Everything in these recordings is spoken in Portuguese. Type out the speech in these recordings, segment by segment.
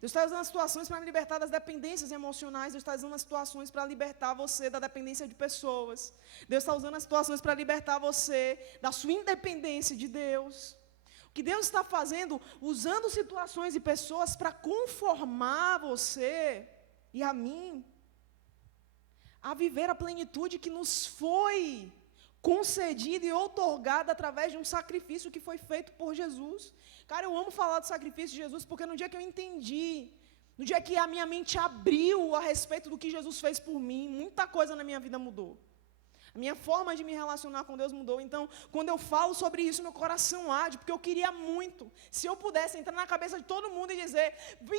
Deus está usando as situações para me libertar das dependências emocionais. Deus está usando as situações para libertar você da dependência de pessoas. Deus está usando as situações para libertar você da sua independência de Deus. O que Deus está fazendo, usando situações e pessoas para conformar você e a mim a viver a plenitude que nos foi concedida e outorgada através de um sacrifício que foi feito por Jesus. Cara, eu amo falar do sacrifício de Jesus, porque no dia que eu entendi, no dia que a minha mente abriu a respeito do que Jesus fez por mim, muita coisa na minha vida mudou. A minha forma de me relacionar com Deus mudou. Então, quando eu falo sobre isso, meu coração arde, porque eu queria muito, se eu pudesse entrar na cabeça de todo mundo e dizer: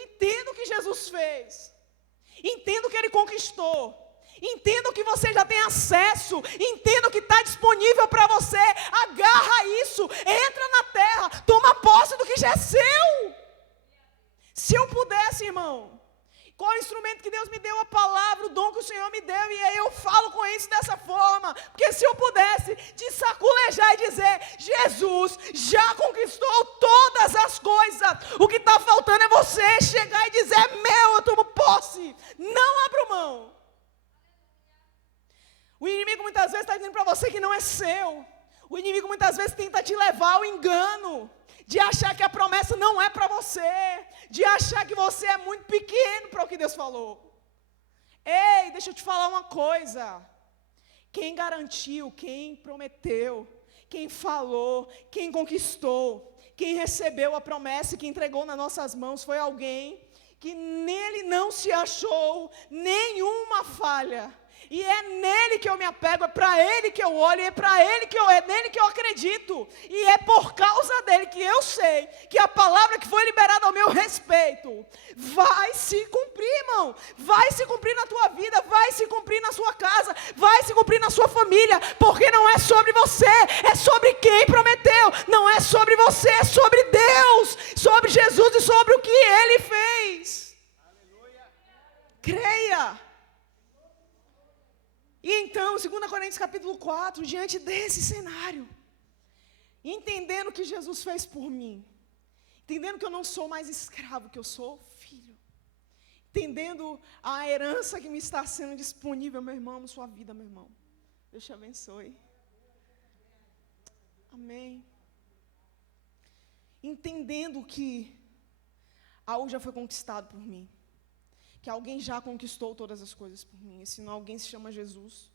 entendo o que Jesus fez, entendo o que Ele conquistou, entendo que você já tem acesso, entendo que está disponível para você, agarra isso, entra na terra, toma posse do que já é seu. Se eu pudesse, irmão, qual é o instrumento que Deus me deu? A palavra, o dom que o Senhor me deu, e aí eu falo com isso dessa forma, porque se eu pudesse te saculejar e dizer: Jesus já conquistou todas as coisas, o que está faltando é você chegar e dizer: é meu, eu tomo posse, não abro mão. O inimigo muitas vezes está dizendo para você que não é seu. O inimigo muitas vezes tenta te levar ao engano, de achar que a promessa não é para você, de achar que você é muito pequeno para o que Deus falou. Ei, deixa eu te falar uma coisa. Quem garantiu, quem prometeu, quem falou, quem conquistou, quem recebeu a promessa e que entregou nas nossas mãos foi alguém que nele não se achou nenhuma falha. E é nele que eu me apego, é para ele que eu olho, é nele que eu acredito. E é por causa dele que eu sei que a palavra que foi liberada ao meu respeito vai se cumprir, irmão. Vai se cumprir na tua vida, vai se cumprir na sua casa, vai se cumprir na sua família. Porque não é sobre você, é sobre quem prometeu. Não é sobre você, é sobre Deus, sobre Jesus e sobre o que Ele fez. Aleluia. Creia. E então, 2 Coríntios capítulo 4, diante desse cenário, entendendo o que Jesus fez por mim, entendendo que eu não sou mais escravo, que eu sou filho, entendendo a herança que me está sendo disponível, meu irmão, na sua vida, meu irmão. Deus te abençoe. Amém. Entendendo que algo já foi conquistado por mim, que alguém já conquistou todas as coisas por mim, esse alguém se chama Jesus.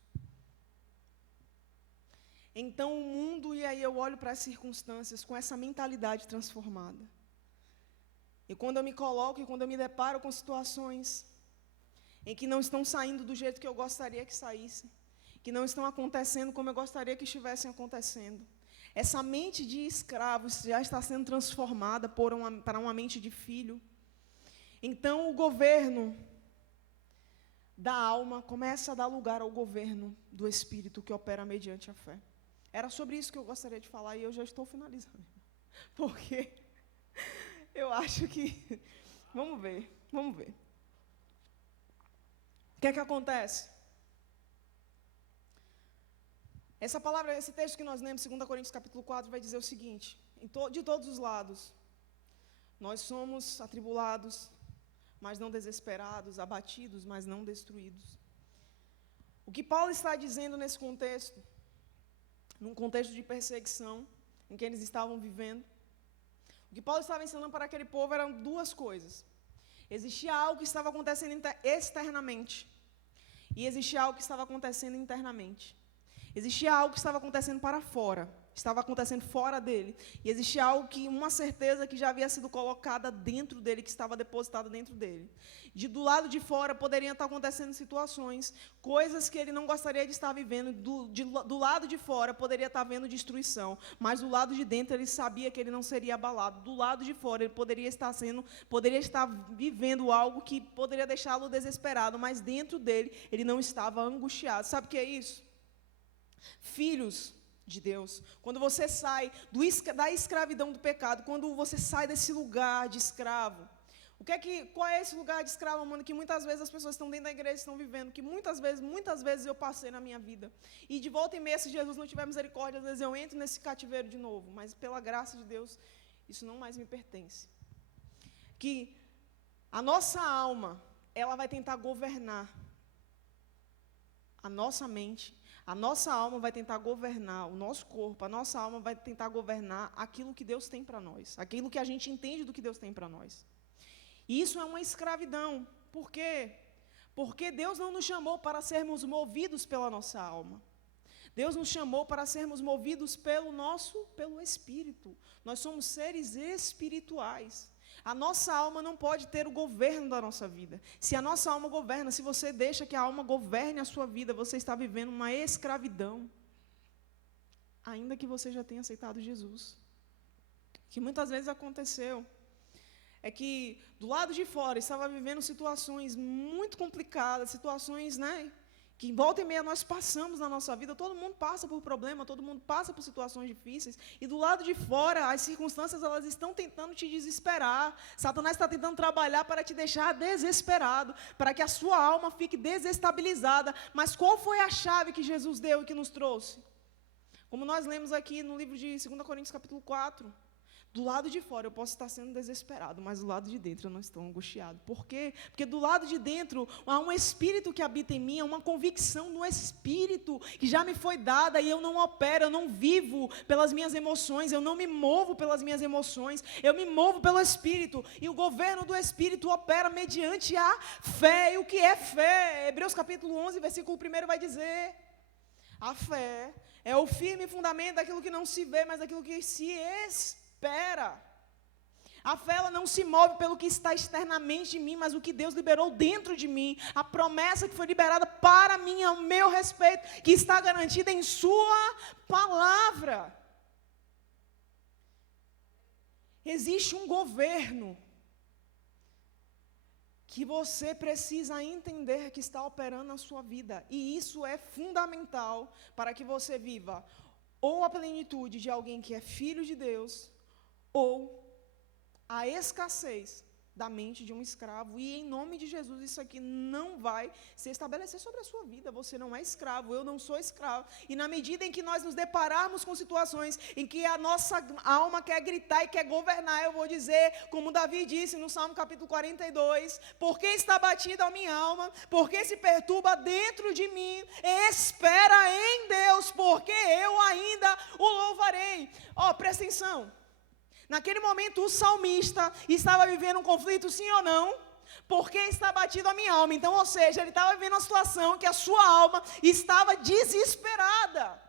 Então o mundo, e aí eu olho para as circunstâncias com essa mentalidade transformada. E quando eu me coloco e quando eu me deparo com situações em que não estão saindo do jeito que eu gostaria que saíssem, que não estão acontecendo como eu gostaria que estivessem acontecendo, essa mente de escravo já está sendo transformada para uma mente de filho. Então, o governo da alma começa a dar lugar ao governo do Espírito que opera mediante a fé. Era sobre isso que eu gostaria de falar e eu já estou finalizando. Porque eu acho que... Vamos ver. O que é que acontece? Essa palavra, esse texto que nós lemos, 2 Coríntios capítulo 4, vai dizer o seguinte: de todos os lados, nós somos atribulados, mas não desesperados, abatidos, mas não destruídos. O que Paulo está dizendo nesse contexto, num contexto de perseguição, em que eles estavam vivendo, o que Paulo estava ensinando para aquele povo eram duas coisas. Existia algo que estava acontecendo externamente, e existia algo que estava acontecendo internamente. Existia algo que estava acontecendo para fora, estava acontecendo fora dele. E existia algo uma certeza que já havia sido colocada dentro dele, que estava depositada dentro dele. Do lado de fora poderiam estar acontecendo situações, coisas que ele não gostaria de estar vivendo. Do lado de fora poderia estar havendo destruição, mas do lado de dentro ele sabia que ele não seria abalado. Do lado de fora ele poderia estar vivendo algo que poderia deixá-lo desesperado, mas dentro dele ele não estava angustiado. Sabe o que é isso? Filhos de Deus, quando você sai da escravidão do pecado, quando você sai desse lugar de escravo, qual é esse lugar de escravo, mano, que muitas vezes as pessoas estão dentro da igreja estão vivendo, que muitas vezes eu passei na minha vida, e de volta e meia, se Jesus não tiver misericórdia, às vezes eu entro nesse cativeiro de novo, mas pela graça de Deus, isso não mais me pertence. Que A nossa alma, ela vai tentar governar a nossa mente, a nossa alma vai tentar governar o nosso corpo, a nossa alma vai tentar governar aquilo que Deus tem para nós, aquilo que a gente entende do que Deus tem para nós. E isso é uma escravidão. Por quê? Porque Deus não nos chamou para sermos movidos pela nossa alma. Deus nos chamou para sermos movidos pelo Espírito. Nós somos seres espirituais. A nossa alma não pode ter o governo da nossa vida. Se a nossa alma governa, se você deixa que a alma governe a sua vida, você está vivendo uma escravidão. Ainda que você já tenha aceitado Jesus. O que muitas vezes aconteceu é que do lado de fora estava vivendo situações muito complicadas, situações, que volta e meia nós passamos na nossa vida. Todo mundo passa por problema, todo mundo passa por situações difíceis, e do lado de fora as circunstâncias elas estão tentando te desesperar. Satanás está tentando trabalhar para te deixar desesperado, para que a sua alma fique desestabilizada. Mas qual foi a chave que Jesus deu e que nos trouxe? Como nós lemos aqui no livro de 2 Coríntios capítulo 4, do lado de fora eu posso estar sendo desesperado, mas do lado de dentro eu não estou angustiado. Por quê? Porque do lado de dentro há um Espírito que habita em mim, há uma convicção no Espírito que já me foi dada, e eu não opero, eu não vivo pelas minhas emoções, eu não me movo pelas minhas emoções, eu me movo pelo Espírito, e o governo do Espírito opera mediante a fé. E o que é fé? Hebreus capítulo 11, versículo 1 vai dizer: a fé é o firme fundamento daquilo que não se vê, mas daquilo que se espera. A fé ela não se move pelo que está externamente em mim, mas o que Deus liberou dentro de mim, a promessa que foi liberada para mim, ao meu respeito, que está garantida em sua palavra. Existe um governo que você precisa entender que está operando na sua vida, e isso é fundamental para que você viva ou a plenitude de alguém que é filho de Deus, ou a escassez da mente de um escravo. E em nome de Jesus isso aqui não vai se estabelecer sobre a sua vida. Você não é escravo, eu não sou escravo. E na medida em que nós nos depararmos com situações em que a nossa alma quer gritar e quer governar, eu vou dizer, como Davi disse no Salmo capítulo 42, por que está batida a minha alma? Por que se perturba dentro de mim? Espera em Deus, porque eu ainda o louvarei. Presta atenção. Naquele momento o salmista estava vivendo um conflito, sim ou não? Porque está batido a minha alma. Então, ou seja, ele estava vivendo uma situação que a sua alma estava desesperada.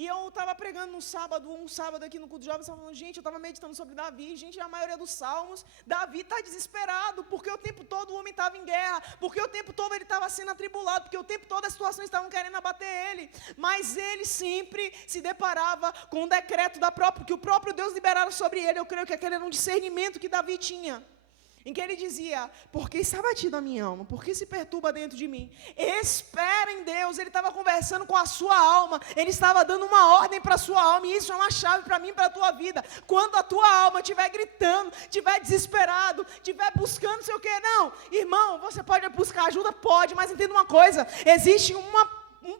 E eu estava pregando um sábado aqui no culto de jovens, falando, gente, eu estava meditando sobre Davi, gente, a maioria dos salmos, Davi está desesperado, porque o tempo todo o homem estava em guerra, porque o tempo todo ele estava sendo atribulado, porque o tempo todo as situações estavam querendo abater ele, mas ele sempre se deparava com o decreto que o próprio Deus liberara sobre ele. Eu creio que aquele era um discernimento que Davi tinha, em que ele dizia, por que está batido a minha alma? Por que se perturba dentro de mim? Espera em Deus. Ele estava conversando com a sua alma, ele estava dando uma ordem para a sua alma, e isso é uma chave para mim, para a tua vida. Quando a tua alma estiver gritando, estiver desesperado, estiver buscando não sei o que, não, irmão, você pode buscar ajuda? Pode, mas entenda uma coisa, existe um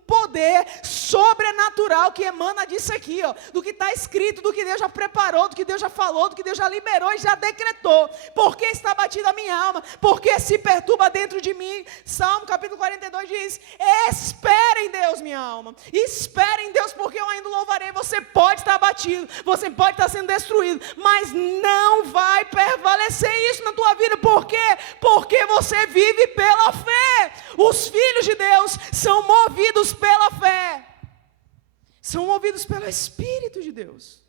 poder sobrenatural que emana disso aqui, do que está escrito, do que Deus já preparou, do que Deus já falou, do que Deus já liberou e já decretou. Porque está batida a minha alma? Porque se perturba dentro de mim. Salmo capítulo 42 diz, espere em Deus, minha alma, espere em Deus, porque eu ainda louvarei. Você pode estar batido, você pode estar sendo destruído, mas não vai prevalecer isso na tua vida. Por quê? Porque você vive pela fé. Os filhos de Deus são movidos pela fé, são movidos pelo Espírito de Deus.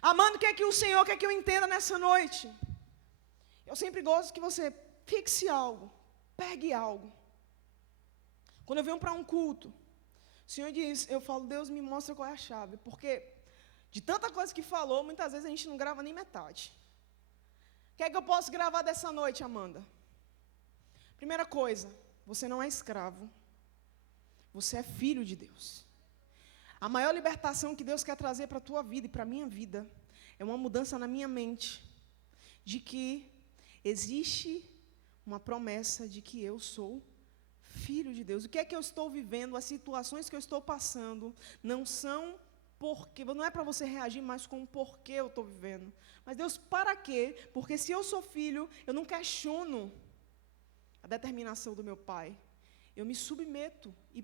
Amado, o que é que o Senhor quer que eu entenda nessa noite? Eu sempre gosto que você fixe algo, pegue algo. Quando eu venho para um culto, o Senhor diz, eu falo, Deus me mostra qual é a chave, porque de tanta coisa que falou, muitas vezes a gente não grava nem metade. O que é que eu posso gravar dessa noite, Amanda? Primeira coisa, você não é escravo, você é filho de Deus. A maior libertação que Deus quer trazer para a tua vida e para a minha vida é uma mudança na minha mente de que existe uma promessa de que eu sou filho de Deus. O que é que eu estou vivendo, as situações que eu estou passando, não são porquê, não é para você reagir mais com o porquê eu estou vivendo. Mas Deus, para quê? Porque se eu sou filho, eu não questiono a determinação do meu pai. Eu me submeto e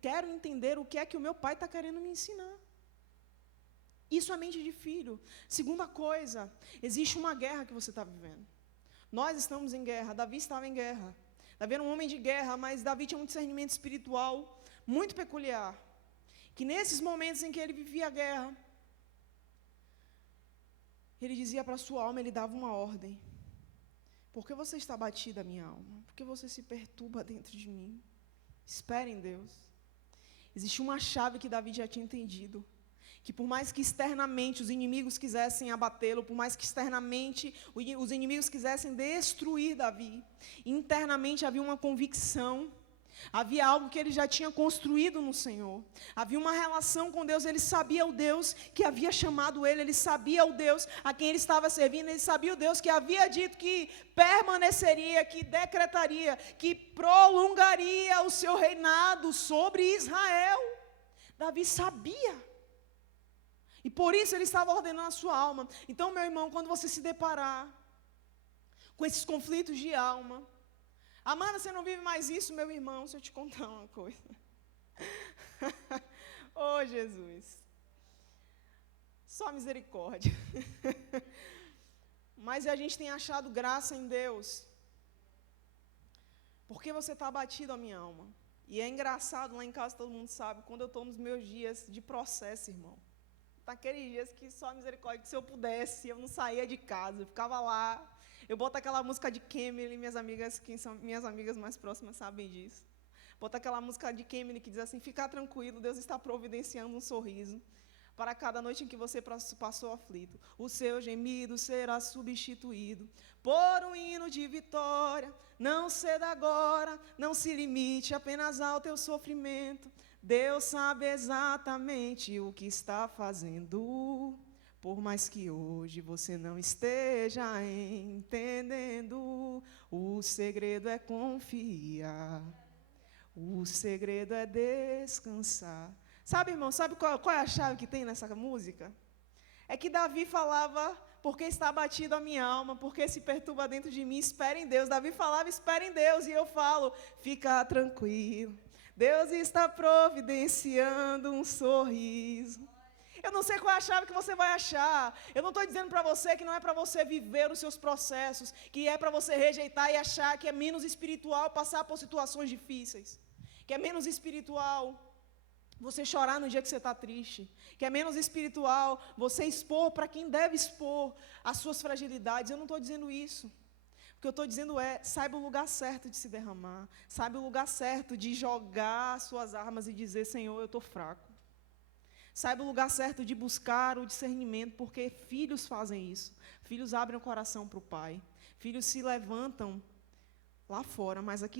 quero entender o que é que o meu pai está querendo me ensinar. Isso é mente de filho. Segunda coisa, existe uma guerra que você está vivendo. Nós estamos em guerra, Davi estava em guerra. Davi era um homem de guerra, mas Davi tinha um discernimento espiritual muito peculiar. Que nesses momentos em que ele vivia a guerra, ele dizia para a sua alma, ele dava uma ordem. Por que você está abatida, minha alma? Por que você se perturba dentro de mim? Espere em Deus. Existe uma chave que Davi já tinha entendido. Que por mais que externamente os inimigos quisessem abatê-lo, por mais que externamente os inimigos quisessem destruir Davi, internamente havia uma convicção, havia algo que ele já tinha construído no Senhor, havia uma relação com Deus, ele sabia o Deus que havia chamado ele sabia o Deus a quem ele estava servindo, ele sabia o Deus que havia dito que permaneceria, que decretaria, que prolongaria o seu reinado sobre Israel. Davi sabia. E por isso ele estava ordenando a sua alma. Então, meu irmão, quando você se deparar com esses conflitos de alma, Amanda, você não vive mais isso, meu irmão, se eu te contar uma coisa. Oh, Jesus. Só misericórdia. Mas a gente tem achado graça em Deus. Porque você está abatido, a minha alma. E é engraçado, lá em casa todo mundo sabe, quando eu estou nos meus dias de processo, irmão. Naqueles dias que só misericórdia, que se eu pudesse, eu não saía de casa, eu ficava lá. Eu boto aquela música de Kemily, minhas amigas, quem são minhas amigas mais próximas sabem disso. Boto aquela música de Kemily que diz assim, fica tranquilo, Deus está providenciando um sorriso para cada noite em que você passou aflito. O seu gemido será substituído por um hino de vitória. Não ceda agora, não se limite apenas ao teu sofrimento. Deus sabe exatamente o que está fazendo, por mais que hoje você não esteja entendendo. O segredo é confiar, o segredo é descansar. Sabe, irmão, sabe qual é a chave que tem nessa música? É que Davi falava, porque está abatido a minha alma, porque se perturba dentro de mim, espere em Deus. Davi falava, espere em Deus, e eu falo, fica tranquilo. Deus está providenciando um sorriso. Eu não sei qual é a chave que você vai achar. Eu não estou dizendo para você que não é para você viver os seus processos, que é para você rejeitar e achar que é menos espiritual passar por situações difíceis, que é menos espiritual você chorar no dia que você está triste, que é menos espiritual você expor para quem deve expor as suas fragilidades. Eu não estou dizendo isso. O que eu estou dizendo é, saiba o lugar certo de se derramar, saiba o lugar certo de jogar suas armas e dizer, Senhor, eu estou fraco. Saiba o lugar certo de buscar o discernimento, porque filhos fazem isso. Filhos abrem o coração para o pai. Filhos se levantam lá fora, mas aqui